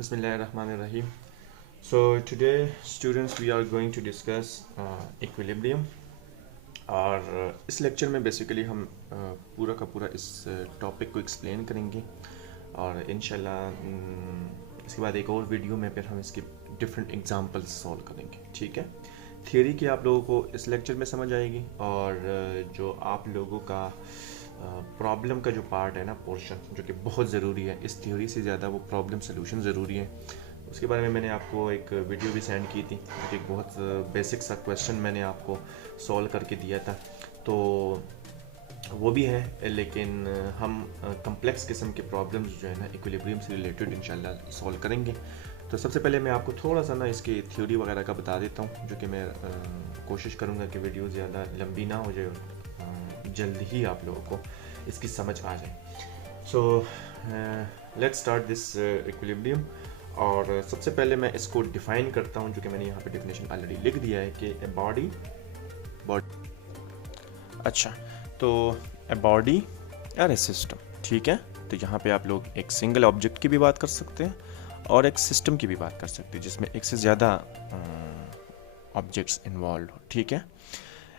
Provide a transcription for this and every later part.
Bismillahirrahmanirrahim. So today, students, we are going to discuss equilibrium. और इस lecture में basically हम पूरा का पूरा इस टॉपिक को एक्सप्लेन करेंगे और इंशाल्लाह इसके बाद एक और वीडियो में फिर हम इसके डिफरेंट एग्जांपल्स सॉल्व करेंगे। ठीक है, थियरी की आप लोगों को इस लेक्चर में समझ आएगी और जो आप लोगों का प्रॉब्लम का जो पार्ट है ना, पोर्शन जो कि बहुत ज़रूरी है, इस थ्योरी से ज़्यादा वो प्रॉब्लम सोल्यूशन ज़रूरी है। उसके बारे में मैंने आपको एक वीडियो भी सेंड की थी, एक बहुत बेसिक सा क्वेश्चन मैंने आपको सॉल्व करके दिया था, तो वो भी है, लेकिन हम कम्प्लेक्स किस्म के प्रॉब्लम्स जो है ना इक्विलिब्रियम से रिलेटेड इंशाल्लाह सॉल्व करेंगे। तो सबसे पहले मैं आपको थोड़ा सा ना इसकी थ्योरी वगैरह का बता देता हूँ, जो कि मैं कोशिश करूँगा कि वीडियो ज़्यादा लंबी ना हो जाए, जल्द ही आप लोगों को इसकी समझ आ जाए। So let's start this equilibrium. और सबसे पहले मैं इसको डिफ़ाइन करता हूँ, जो कि मैंने यहाँ पे डेफिनेशन ऑलरेडी लिख दिया है कि ए बॉडी। अच्छा, तो ए बॉडी और ए सिस्टम, ठीक है। तो यहाँ पे आप लोग एक सिंगल ऑब्जेक्ट की भी बात कर सकते हैं और एक सिस्टम की भी बात कर सकते हैं जिसमें एक से ज़्यादा ऑब्जेक्ट्स इन्वॉल्व हो, ठीक है।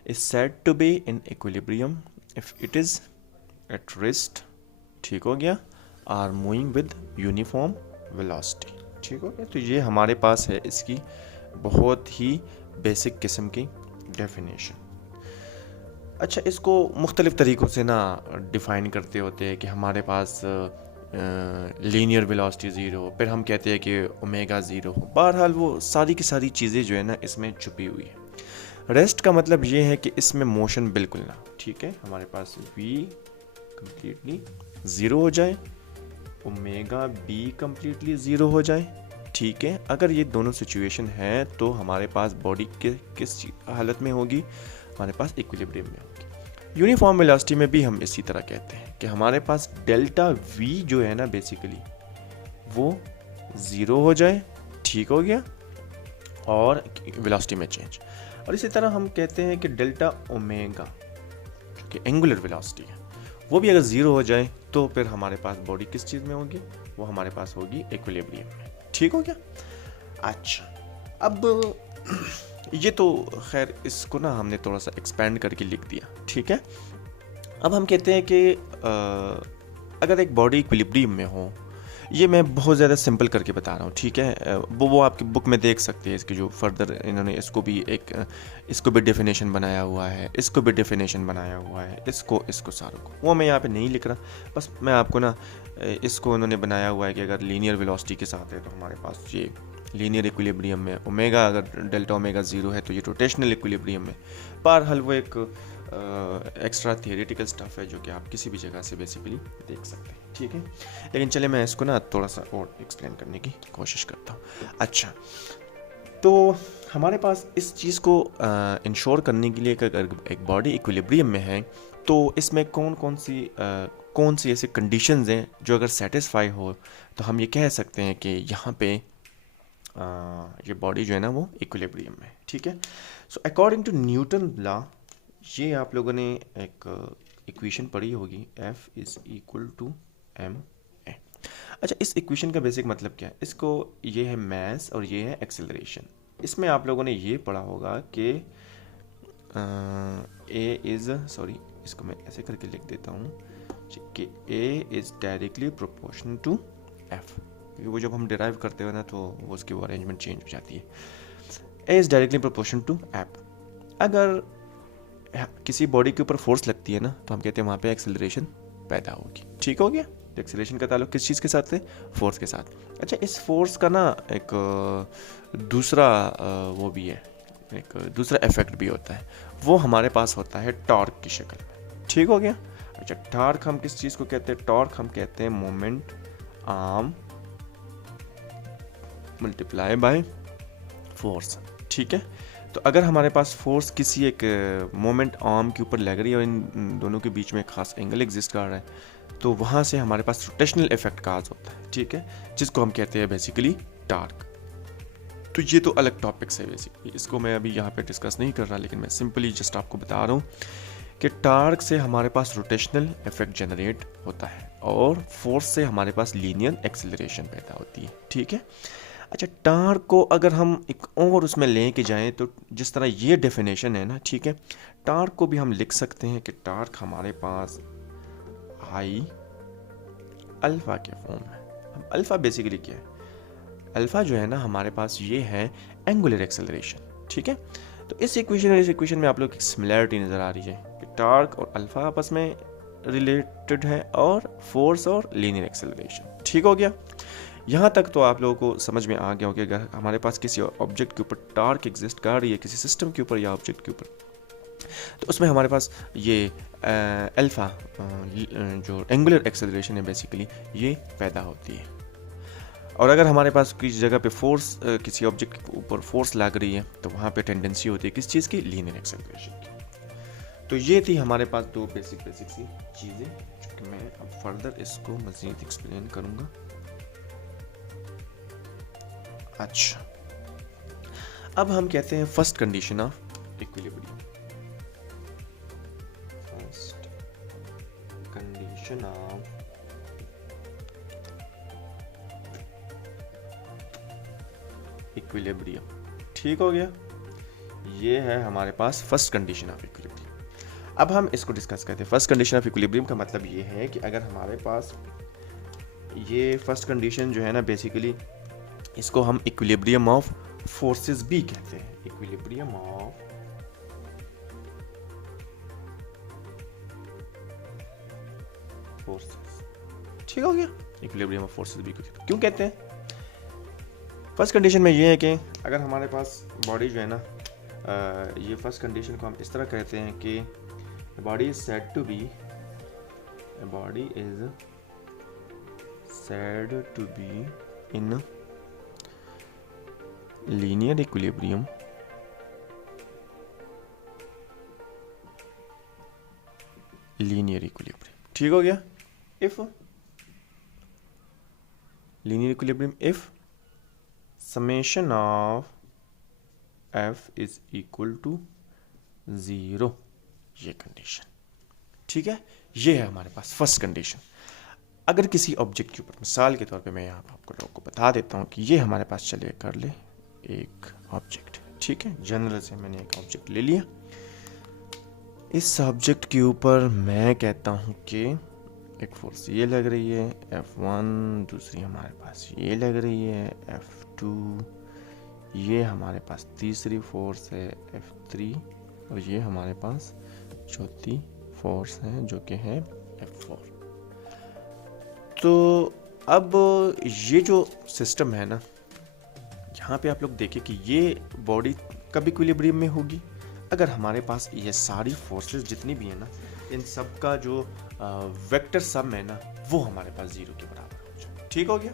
Is said to be in equilibrium if it is at rest, ठीक हो गया, are moving with uniform velocity, ठीक हो गया। तो ये हमारे पास है इसकी बहुत ही बेसिक किस्म की डेफिनेशन। अच्छा, इसको मुख्तलिफ़ तरीक़ों से ना डिफ़ाइन करते होते हैं कि हमारे पास लीनियर वेलोसिटी ज़ीरो, फिर हम कहते हैं कि ओमेगा ज़ीरो हो। बहरहाल वो सारी की सारी चीज़ें जो है ना इसमें छुपी हुई है। रेस्ट का मतलब ये है कि इसमें मोशन बिल्कुल ना, ठीक है। हमारे पास v कम्प्लीटली ज़ीरो हो जाए, ओमेगा b कम्प्लीटली ज़ीरो हो जाए, ठीक है। अगर ये दोनों सिचुएशन है तो हमारे पास बॉडी के किस हालत में होगी, हमारे पास इक्विलिब्रियम में होगी। यूनिफॉर्म वेलोसिटी में भी हम इसी तरह कहते हैं कि हमारे पास डेल्टा v जो है ना बेसिकली वो ज़ीरो हो जाए, ठीक हो गया, और वेलोसिटी में चेंज। और इसी तरह हम कहते हैं कि डेल्टा ओमेगा जो कि एंगुलर वेलोसिटी है वो भी अगर ज़ीरो हो जाए तो फिर हमारे पास बॉडी किस चीज़ में होगी, वो हमारे पास होगी इक्विलिब्रियम में, ठीक हो गया। अच्छा, अब ये तो खैर इसको ना हमने थोड़ा सा एक्सपेंड करके लिख दिया, ठीक है। अब हम कहते हैं कि अगर एक बॉडी इक्विलिब्रियम में हो, ये मैं बहुत ज़्यादा सिंपल करके बता रहा हूँ, ठीक है। वो आपकी बुक में देख सकते हैं, इसकी जो फर्दर इन्होंने इसको भी डेफिनेशन बनाया हुआ है, इसको भी डेफिनेशन बनाया हुआ है, इसको सारों को, वो मैं यहाँ पे नहीं लिख रहा। बस मैं आपको ना इसको उन्होंने बनाया हुआ है कि अगर लीनियर वेलोसिटी के साथ है तो हमारे पास ये लीनियर इक्विलिब्रियम में ओमेगा, अगर डेल्टा ओमेगा ज़ीरो है तो ये रोटेशनल इक्विलिब्रियम में। बहरहाल वो एक एक्स्ट्रा थियोरेटिकल स्टफ़ है जो कि आप किसी भी जगह से बेसिकली देख सकते हैं, ठीक है। लेकिन चले मैं इसको ना थोड़ा सा और एक्सप्लेन करने की कोशिश करता हूँ। अच्छा, तो हमारे पास इस चीज़ को इंश्योर करने के लिए कि अगर एक बॉडी इक्विलिब्रियम में है तो इसमें कौन सी ऐसी कंडीशंस हैं जो अगर सेटिस्फाई हो तो हम ये कह सकते हैं कि यहाँ पे ये बॉडी जो है ना वो इक्विलिब्रियम में, ठीक है। So according to Newton law, ये आप लोगों ने एक इक्वेशन पढ़ी होगी, F is equal to ma। अच्छा, इस इक्वेशन का बेसिक मतलब क्या है, इसको ये है मैस और ये है एक्सेलरेशन। इसमें आप लोगों ने ये पढ़ा होगा कि इसको मैं ऐसे करके लिख देता हूँ कि A is directly proportional to F, क्योंकि वो जब हम डिराइव करते हैं ना तो वो उसकी वो अरेंजमेंट चेंज हो जाती है। A is directly proportional to F। अगर किसी बॉडी के ऊपर फोर्स लगती है ना तो हम कहते हैं वहाँ पे एक्सेलरेशन पैदा होगी, ठीक हो गया। तो एक्सेलरेशन का ताल्लुक किस चीज़ के साथ है, फोर्स के साथ। अच्छा, इस फोर्स का ना एक दूसरा वो भी है, एक दूसरा इफेक्ट भी होता है, वो हमारे पास होता है टॉर्क की शक्ल में, ठीक हो गया। अच्छा, टॉर्क हम किस चीज़ को कहते हैं, टॉर्क हम कहते हैं moment arm multiply by force, ठीक है। तो अगर हमारे पास फोर्स किसी एक मोमेंट आर्म के ऊपर लग रही है और इन दोनों के बीच में एक खास एंगल एग्जिस्ट कर रहा है तो वहाँ से हमारे पास रोटेशनल इफेक्ट काज होता है, ठीक है, जिसको हम कहते हैं बेसिकली टॉर्क। तो ये तो अलग टॉपिक्स है बेसिकली, इसको मैं अभी यहाँ पे डिस्कस नहीं कर रहा, लेकिन मैं सिंपली जस्ट आपको बता रहा हूँ कि टॉर्क से हमारे पास रोटेशनल इफेक्ट जनरेट होता है। और फोर्स से हमारे पास लीनियर एक्सेलरेशन पैदा होती है, ठीक है। अच्छा, टार्क को अगर हम एक और उसमें लेके जाएं तो जिस तरह ये डेफिनेशन है ना, ठीक है, टार्क को भी हम लिख सकते हैं कि टार्क हमारे पास आई अल्फा के फॉर्म में। अब अल्फा बेसिकली क्या है? अल्फा जो है ना हमारे पास ये है एंगुलर एक्सेलरेशन, ठीक है। तो इस इक्वेशन में आप लोग एक सिमिलरिटी नज़र आ रही है कि टार्क और अल्फा आपस में रिलेटेड है और फोर्स और लीनियर एक्सेलरेशन, ठीक हो गया। यहाँ तक तो आप लोगों को समझ में आ गया हो कि अगर हमारे पास किसी ऑब्जेक्ट के ऊपर टार्क एग्जिस्ट कर रही है, किसी सिस्टम के ऊपर या ऑब्जेक्ट के ऊपर, तो उसमें हमारे पास ये अल्फा जो एंगुलर एक्सेलरेशन है बेसिकली ये पैदा होती है। और अगर हमारे पास किसी जगह पे फोर्स किसी ऑब्जेक्ट के ऊपर फोर्स लग रही है तो वहाँ पे टेंडेंसी होती है किस चीज़ की? लीनियर एक्सेलरेशन की। तो ये थी हमारे पास दो बेसिक सी चीज़ें जो कि मैं अब फर्दर इसको मज़ीद एक्सप्लेन करूँगा। अच्छा, अब हम कहते हैं first condition of equilibrium. First condition of equilibrium, ठीक हो गया। ये है हमारे पास फर्स्ट कंडीशन ऑफ इक्विलिब्रियम। अब हम इसको डिस्कस करते हैं। फर्स्ट कंडीशन ऑफ इक्विलिब्रियम का मतलब ये है कि अगर हमारे पास ये फर्स्ट कंडीशन जो है ना बेसिकली इसको हम इक्विलिब्रियम ऑफ फोर्सेस भी कहते हैं। इक्विलिब्रियम ऑफ फोर्सेस, ठीक हो गया। इक्विलिब्रियम ऑफ फोर्सेस भी क्यों कहते हैं? फर्स्ट कंडीशन में ये है कि अगर हमारे पास बॉडी जो है ना ये फर्स्ट कंडीशन को हम इस तरह कहते हैं कि body is said to be in linear equilibrium ठीक हो गया। If linear equilibrium if summation of f is equal to 0, ये कंडीशन, ठीक है। ये है हमारे पास फर्स्ट कंडीशन। अगर किसी ऑब्जेक्ट के ऊपर मिसाल के तौर पे मैं यहाँ आपको लोगों को बता देता हूँ कि ये हमारे पास चले कर ले एक ऑब्जेक्ट, ठीक है, जनरल से मैंने एक ऑब्जेक्ट ले लिया। इस ऑब्जेक्ट के ऊपर मैं कहता हूँ कि एक फोर्स ये लग रही है F1, दूसरी हमारे पास ये लग रही है F2, ये हमारे पास तीसरी फोर्स है F3 और ये हमारे पास चौथी फोर्स है जो कि है F4। तो अब ये जो सिस्टम है ना, यहाँ पे आप लोग देखें कि ये बॉडी कब इक्विलिब्रियम में होगी? अगर हमारे पास ये सारी फोर्सेस जितनी भी है ना, इन सब का जो वेक्टर सम है ना वो हमारे पास 0 के बराबर हो जाए, ठीक हो गया।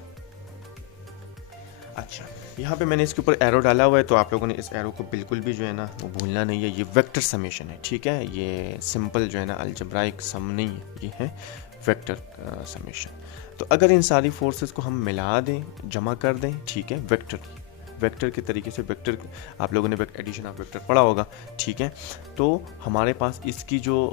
अच्छा, यहाँ पे मैंने इसके ऊपर एरो डाला हुआ है तो आप लोगों ने इस एरो को बिल्कुल भी जो है ना वो भूलना नहीं है। ये वेक्टर समेशन है, ठीक है, ये सिंपल जो है ना अलजेब्राइक सम नहीं है, ये है वेक्टर समेशन। तो अगर इन सारी फोर्सेस को हम मिला दें, जमा कर दें, ठीक है, वेक्टर के तरीके से, वेक्टर आप लोगों ने एडिशन ऑफ वेक्टर पढ़ा होगा, ठीक है। तो हमारे पास इसकी जो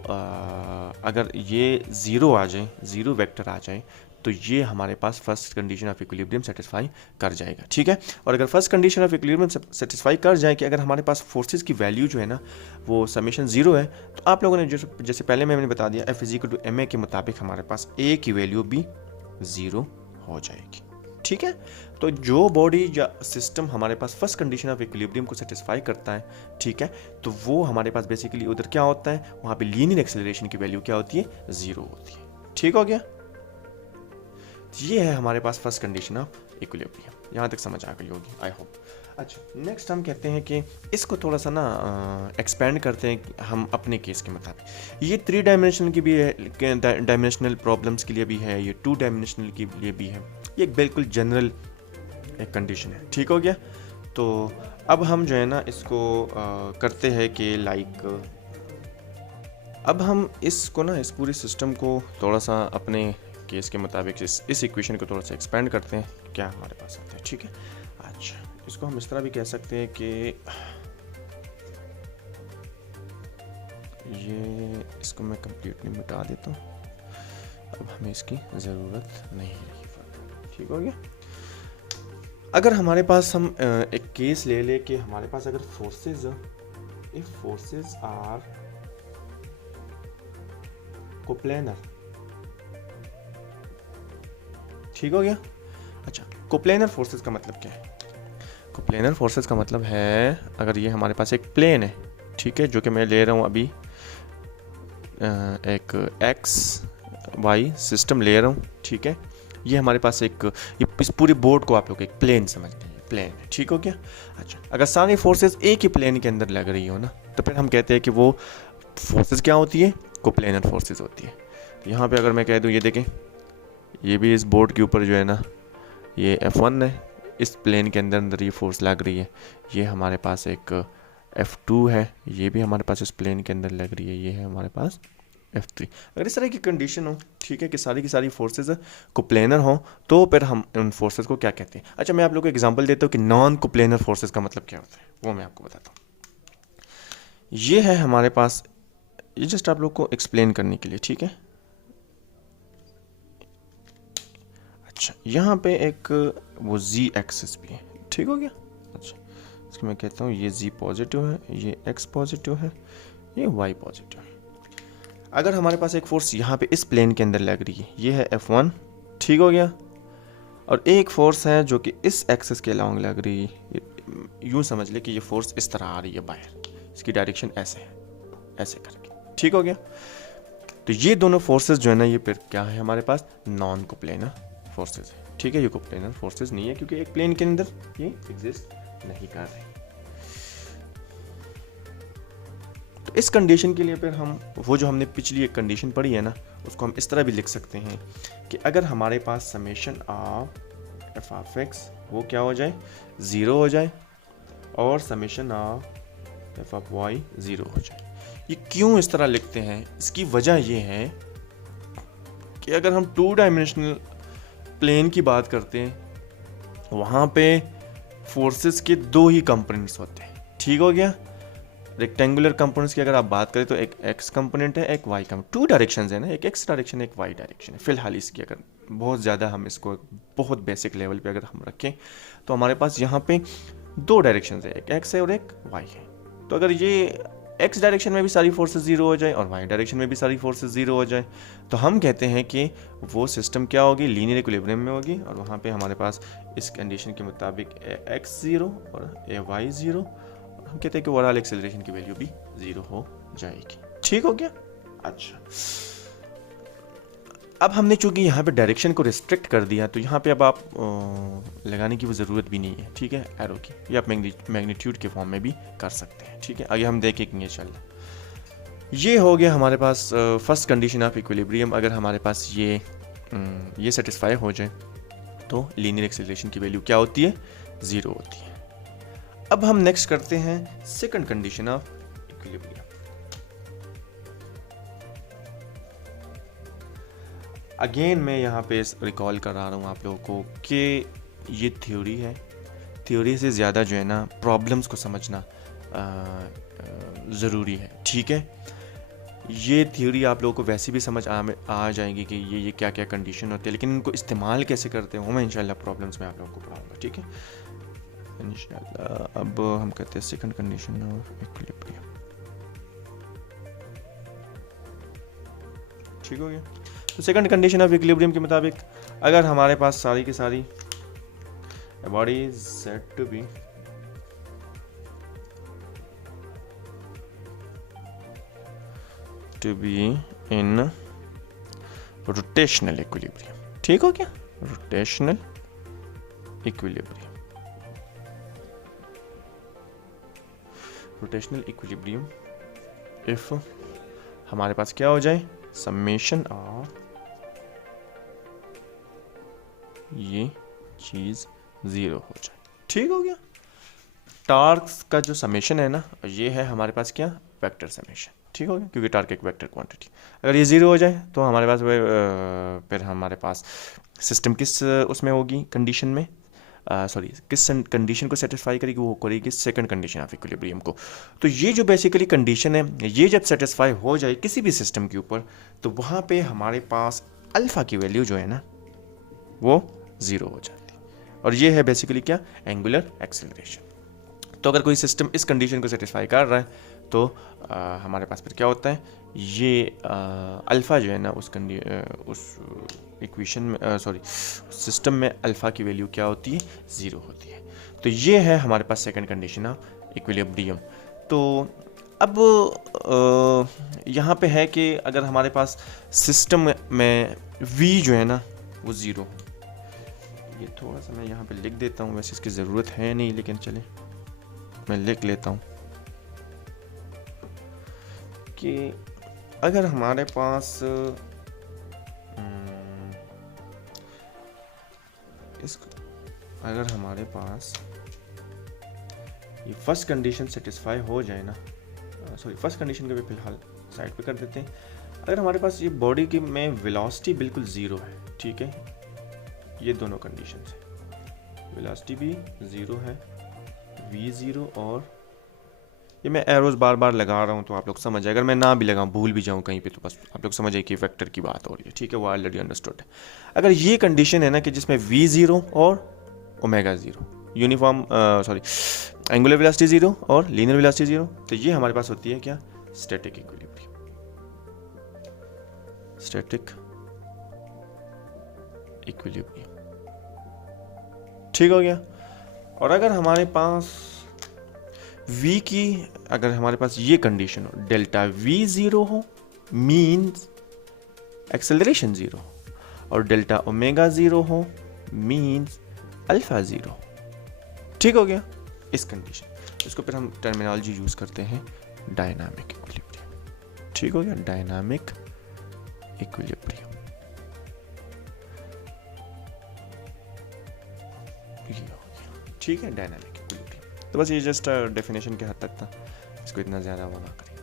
अगर ये 0 आ जाए, 0 वेक्टर आ जाए तो ये हमारे पास first condition of equilibrium satisfy कर जाएगा, ठीक है। और अगर first condition of equilibrium satisfy कर जाए कि अगर हमारे पास फोर्सेस की वैल्यू जो है ना वो समेशन 0 है, तो आप लोगों ने जैसे पहले मैंने बता दिया F = ma के मुताबिक हमारे पास a की वैल्यू भी 0 हो जाएगी, ठीक है। तो जो बॉडी या सिस्टम हमारे पास फर्स्ट कंडीशन ऑफ इक्विलिब्रियम को सेटिस्फाई करता है, ठीक है, तो वो हमारे पास बेसिकली उधर क्या होता है, वहाँ पे लीनियर एक्सेलरेशन की वैल्यू क्या होती है? 0 होती है, ठीक हो गया। ये है हमारे पास फर्स्ट कंडीशन ऑफ इक्विलिब्रियम। यहाँ तक समझ आ गई होगी, आई होप। अच्छा, नेक्स्ट हम कहते हैं कि इसको थोड़ा सा ना एक्सपेंड करते हैं हम अपने केस के मुताबिक। ये 3 डायमेंशनल की भी है, डायमेंशनल प्रॉब्लम्स के लिए भी है, ये 2 डायमेंशनल के लिए भी है। ये एक बिल्कुल जनरल एक कंडीशन है, ठीक हो गया। तो अब हम जो है ना इसको करते हैं कि लाइक अब हम इसको ना इस पूरे सिस्टम को थोड़ा सा अपने केस के मुताबिक इस इक्वेशन को थोड़ा सा एक्सपेंड करते हैं, क्या हमारे पास आता है, ठीक है। अच्छा, इसको हम इस तरह भी कह सकते हैं कि ये इसको मैं कंप्लीटली मिटा देता हूँ। अब हमें इसकी ज़रूरत नहीं है। ठीक हो गया। अगर हमारे पास हम एक केस ले ले कि हमारे पास अगर forces, if forces are coplanar, ठीक हो गया। अच्छा, कोप्लेनर फोर्सेस का मतलब क्या है? कोप्लेनर फोर्सेस का मतलब है अगर ये हमारे पास एक प्लेन है, ठीक है, जो कि मैं ले रहा हूँ अभी एक एक्स वाई सिस्टम ले रहा हूँ, ठीक है, ये हमारे पास एक, ये इस पूरे बोर्ड को आप लोग एक प्लेन समझते हैं, प्लेन है, ठीक हो गया। अच्छा, अगर सारी फोर्सेस एक ही प्लेन के अंदर लग रही हो ना, तो फिर हम कहते हैं कि वो फोर्सेस क्या होती है? कोप्लेनर फोर्सेस होती है। तो यहाँ पे अगर मैं कह दूँ, ये देखें, ये भी इस बोर्ड के ऊपर जो है ना, ये F1 है, इस प्लेन के अंदर ये फोर्स लग रही है। ये हमारे पास एक F2 है, ये भी हमारे पास इस प्लेन के अंदर लग रही है, ये है हमारे पास F3। अगर इस तरह की कंडीशन हो, ठीक है, कि सारी की सारी फोर्सेस कोप्लेनर हो, तो फिर हम उन फोर्सेस को क्या कहते हैं? अच्छा, मैं आप लोगों को एग्जांपल देता हूँ कि नॉन कोप्लेनर फोर्सेस का मतलब क्या होता है, वो मैं आपको बताता हूँ। ये है हमारे पास, ये जस्ट आप लोग को एक्सप्लेन करने के लिए, ठीक है। अच्छा, यहाँ पे एक वो Z एक्सिस भी है, ठीक हो गया। अच्छा, इसको मैं कहता हूँ ये Z पॉजिटिव है, ये X पॉजिटिव है, ये Y पॉजिटिव है। अगर हमारे पास एक फोर्स यहाँ पे इस प्लेन के अंदर लग रही है, ये है F1, ठीक हो गया, और एक फोर्स है जो कि इस एक्सिस के अलॉन्ग लग रही है, यूँ समझ ले कि ये फोर्स इस तरह आ रही है बाहर, इसकी डायरेक्शन ऐसे है, ऐसे करके, ठीक हो गया। तो ये दोनों फोर्सेस जो है ना, ये फिर क्या है हमारे पास? नॉन कोप्लेनर फोर्सेस है, ठीक है। ये कोप्लेनर फोर्सेस नहीं है क्योंकि एक प्लेन के अंदर ये एग्जिस्ट नहीं कर रहे। तो इस कंडीशन के लिए फिर हम वो जो हमने पिछली एक कंडीशन पढ़ी है ना, उसको हम इस तरह भी लिख सकते हैं कि अगर हमारे पास summation of F of X वो क्या हो जाए? 0 हो जाए, और summation of F of Y 0 हो जाए। ये क्यों इस तरह लिखते हैं? इसकी वजह ये है कि अगर हम 2 डायमेंशनल प्लेन की बात करते हैं, वहाँ पे फोर्सेस के 2 ही कंपोनेंट्स होते हैं, ठीक हो गया। रेक्टेंगुलर कंपोनेंट्स की अगर आप बात करें तो एक एक्स कंपोनेंट है, एक वाई कंपोनेंट, 2 डायरेक्शंस है ना, एक एक्स डायरेक्शन एक वाई डायरेक्शन है। फिलहाल इसकी अगर बहुत ज़्यादा हम इसको बहुत बेसिक लेवल पे अगर हम रखें तो हमारे पास यहाँ पे 2 डायरेक्शंस है, एक एक्स है और एक वाई है। तो अगर ये एक्स डायरेक्शन में भी सारी फोर्सेस 0 हो जाए और वाई डायरेक्शन में भी सारी फोर्सेस 0 हो जाए, तो हम कहते हैं कि वो सिस्टम क्या होगी? लीनियर इक्विलिब्रियम में होगी, और वहाँ पे हमारे पास इस कंडीशन के मुताबिक एक्स 0 और वाई 0, हम कहते हैं कि ओवरऑल एक्सेलरेशन की वैल्यू भी 0 हो जाएगी, ठीक हो गया। अच्छा, अब हमने चूंकि यहाँ पे डायरेक्शन को रिस्ट्रिक्ट कर दिया, तो यहाँ पे अब आप लगाने की वो ज़रूरत भी नहीं है, ठीक है, एरो की, या आप मैग्नीट्यूड के फॉर्म में भी कर सकते हैं, ठीक है। आगे हम देखेंगे इंशाल्लाह। ये हो गया हमारे पास फर्स्ट कंडीशन ऑफ इक्विलिब्रियम। अगर हमारे पास ये सेटिस्फाई हो जाए तो लीनियर एक्सेलरेशन की वैल्यू क्या होती है? 0 होती है। अब हम नेक्स्ट करते हैं second condition of equilibrium. Again मैं यहाँ पे रिकॉल करा रहा हूँ आप लोगों को कि ये थ्योरी है, थ्योरी से ज़्यादा जो है ना प्रॉब्लम्स को समझना ज़रूरी है, ठीक है। ये थ्योरी आप लोगों को वैसे भी समझ आ जाएगी कि ये क्या क्या कंडीशन होती है, लेकिन इनको इस्तेमाल कैसे करते हैं वो मैं इंशाल्लाह प्रॉब्लम्स में आप लोगों को पढ़ाऊँगा, ठीक है इंशाल्लाह। अब हम कहते हैं सेकंड कंडीशन ऑफ इक्विलिब्रियम, ठीक हो गया। तो सेकंड कंडीशन ऑफ इक्विलिब्रियम के मुताबिक अगर हमारे पास सारी की सारी body is said to be in rotational equilibrium, ठीक हो गया, rotational equilibrium. Rotational equilibrium if हमारे पास क्या हो जाए? समेशन ऑफ ये चीज 0 हो जाए, ठीक हो गया। टार्क्स का जो समेशन है ना, ये है हमारे पास क्या? वेक्टर समेशन, ठीक हो गया, क्योंकि टार्क एक वेक्टर क्वांटिटी। अगर ये 0 हो जाए तो हमारे पास फिर हमारे पास सिस्टम किस उसमें होगी कंडीशन में, सॉरी किस कंडीशन को सेटिस्फाई करेगी? वो करेगी सेकंड कंडीशन ऑफ इक्विलिब्रियम को। तो ये जो बेसिकली कंडीशन है, ये जब सेटिस्फाई हो जाए किसी भी सिस्टम के ऊपर, तो वहाँ पे हमारे पास अल्फ़ा की वैल्यू जो है ना वो 0 हो जाती है। और ये है बेसिकली क्या, एंगुलर एक्सेलरेशन। तो अगर कोई सिस्टम इस कंडीशन को सेटिस्फाई कर रहा है तो हमारे पास फिर क्या होता है, ये अल्फ़ा जो है ना उस इक्वेशन में सिस्टम में अल्फ़ा की वैल्यू क्या होती है, 0 होती है। तो ये है हमारे पास सेकंड कंडीशन ऑफ इक्विलिब्रियम। तो अब यहाँ पे है कि अगर हमारे पास सिस्टम में v जो है ना वो 0, ये थोड़ा सा मैं यहाँ पे लिख देता हूँ, वैसे इसकी ज़रूरत है नहीं लेकिन चले मैं लिख लेता हूँ कि अगर हमारे पास अगर हमारे पास ये फर्स्ट कंडीशन सेटिस्फाई हो जाए ना, फर्स्ट कंडीशन को भी फिलहाल साइड पे कर देते हैं। अगर हमारे पास ये बॉडी की में वेलोसिटी बिल्कुल 0 है, ठीक है, ये दोनों कंडीशन है, वेलोसिटी भी 0 है, v0, और ये मैं एरोज बार बार लगा रहा हूँ तो आप लोग समझ जाए, अगर मैं ना भी लगाऊँ भूल भी जाऊँ कहीं पे तो बस आप लोग समझ जाए कि वेक्टर की बात हो रही है, ठीक है, वो ऑलरेडी अंडरस्टूड है। अगर ये कंडीशन है ना कि जिसमें v0 और ओमेगा 0 यूनिफॉर्म एंगुलर वेलोसिटी 0 और लीनियर वेलोसिटी 0, तो ये हमारे पास होती है क्या, स्टैटिक इक्विलिब्रियम। स्टैटिक इक्विलिब्रियम, ठीक हो गया। और अगर हमारे पास v की, अगर हमारे पास ये कंडीशन हो, डेल्टा v0 हो मीन्स एक्सेलरेशन 0, और डेल्टा ओमेगा 0 हो मीन्स अल्फा 0, ठीक हो गया इस कंडीशन। इसको फिर हम टर्मिनोलॉजी यूज करते हैं डायनामिक इक्विलिब्रियम, ठीक हो गया, डायनामिक इक्विलिब्रियम, ये हो गया, ठीक है, डायनामिक इक्विलिब्रियम। तो बस ये जस्ट डेफिनेशन के हद तक था, इसको इतना ज़्यादा वो ना करें।